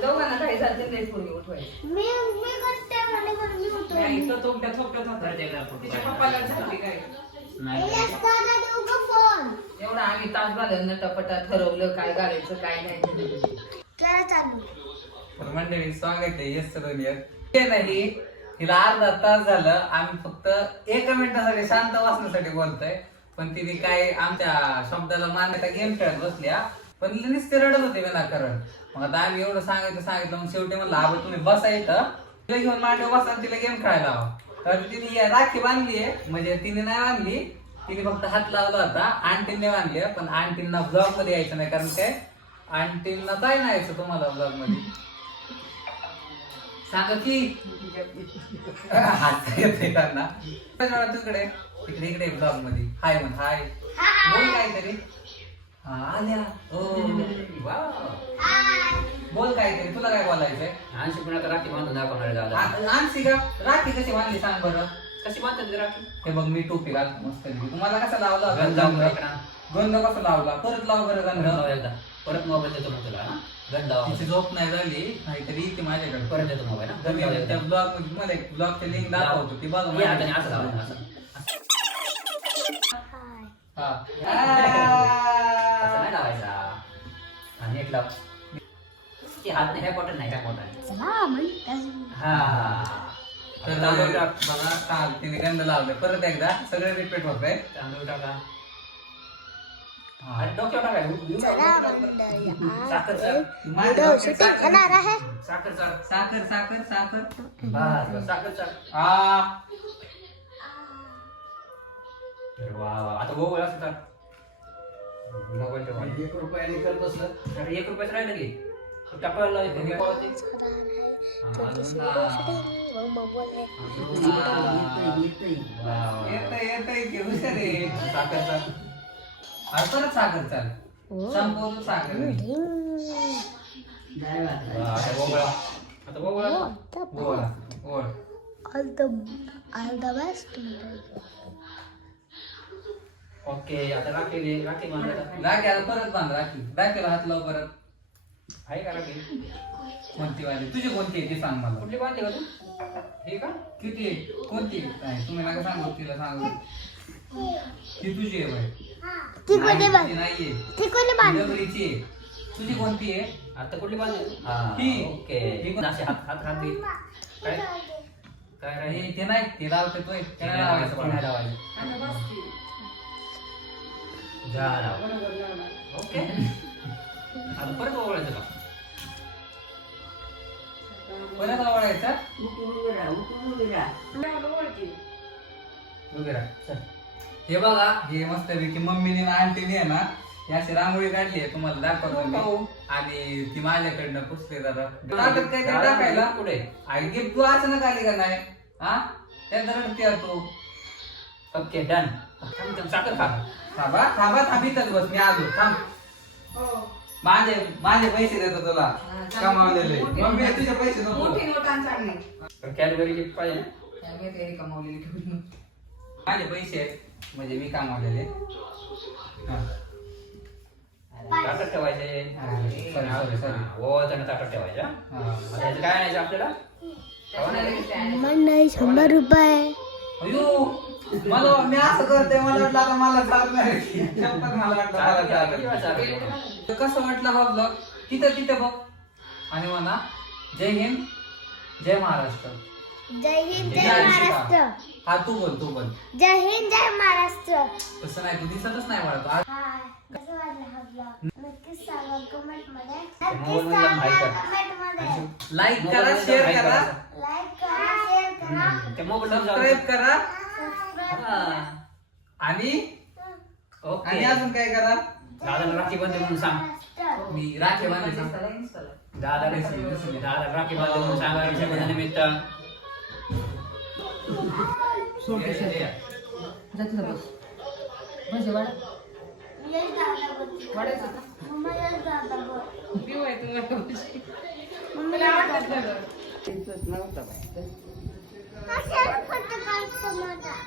दोघांना काही झालं ते फोन उठवायचं. एवढं आम्ही तासभर नटापटा ठरवलं काय घालायचं काय नाही. मंडळी स्वागत आहे येस नाही. तिला अर्धा तास झालं आम्ही फक्त एका मिनिटासाठी शांत वाचण्यासाठी बोलतोय, पण तिने काय आमच्या शब्दाला मान्यता गेम खेळत बसल्या, पण नुसते रडत होते विनाकारण. मग आता आम्ही एवढं सांगितलं मग शेवटी म्हणलं आबा तुम्ही बसा येतं, तिला घेऊन मांडव बसा तिला गेम खेळायला हवा. तर तिने राखी बांधली आहे, म्हणजे तिने नाही बांधली, तिने फक्त हात लावला होता. आंटीने बांधली, पण आंटींना ब्लॉग मध्ये यायचं नाही, कारण काय आंटींना काय नाही यायचं तुम्हाला ब्लॉग मध्ये सांगा की हात येते त्यांना. तिकडे तिकडे इकडे ब्लॉग मध्ये हाय म्हण, हाय बोल काहीतरी. आल्या बोल काहीतरी, तुला काय बोलायचंय? आणशी पुन्हा राखी बांधून दाखवणार. आणशी का राखी कशी बांधली सांग बरं. कशी बांधतात राखी? हे बघ मी टोपी घालतो मस्त. तुम्हाला कसा लावला गंध कसा लावला? परत लाव बरं गंध. एकदा परत मोबाईल देतो मग तुला. तिची झोप नाही झाली नाहीतरी ती माझ्याकडे परत देतो मोबाईल. त्या ब्लॉग मध्ये ब्लॉगची लिंक दाखवतो ती बघ. असं नाही लावायचा. आणि एक लाव. हात नाही काय बॉटल नाही काय बॉटल. हा तर बघा काल तिने गंध लावले. परत एकदा सगळे रिपीट होत आहे. तांदूळ टाका. डोक्यावर टाकाय साखर साखर साखर साखर साखर साखर आता गोगळ असं तर मोबाईल 1 रुपयाने कर बसलं. 1 रुपयाच राहिलं की टाकायला परत साखर चाल संपवतो साखर. ओके आता राखी राखी राखी आता परत बांध. राखीला हात लाव परत. आहे का राखी? कोणती वाली तुझी कोणती आहे ती सांग मला. कुठली बांधली का तू? हे का किती आहे कोणती नाही तुम्ही नका सांगू तिला सांगू. ती तुझी आहे बाई. ती नाहीये डबरीची आहे. तुझी कोणती आहे आता कुठली बांधली? ओके हात हात हात दे. काय काय नाही ते नाही ते लावते तो त्याला लावायचं पण नाही लावायचं. ओके आता परत ओवळायचं का? परत आवडायचा हे बघा. हे मस्त पैकी मम्मीने ना आंटीने आहे ना याची रांगोळी काढली आहे, तुम्हाला दाखवतो मी. आणि ती माझ्याकडनं पुसते दादा टाकत काय टाकायला पुढे. आई गिफ्ट तू अचानक आली का नाही? हा त्या रडते तू. Okay done. साखर खा. थांबा थांबा थांबितच बस मी आलो थांब. माझे माझे पैसे देतो तुला कमावलेले. मम्मी तुझे पैसे नको. कॅडबरी गिफ्ट पाहिजे. माझे पैसे आहेत म्हणजे मी कमावलेले. ताटात ठेवायचे. ओवाळताना ताटात ठेवायचे. काय आणायचं आपल्याला? 100 रुपये. अयो मला मी असं करते मला वाटलं आता मला चालत नाही. मला वाटलं मला चालत. कसं वाटलं हा ब्लॉग? तिथं तिथं बघ आणि म्हणा जय हिंद जय महाराष्ट्र. जय हिंद जय महाराष्ट्र. हा तू बोल जय हिंद जय महाराष्ट्र. तसं नाही तू दिसतच नाही मला. कसं वाटलं हा ब्लॉग? नक्कीच सांगा कमेंट मध्ये. लाईक करा शेअर करा सबस्क्राईब करा आणि अजून काय करा. दादा राखी बांधली म्हणून सांग. मी राखी बांधली दादा राखी बांधली म्हणून सांगा. रक्षाबंधनानिमित्त मम्मी नका.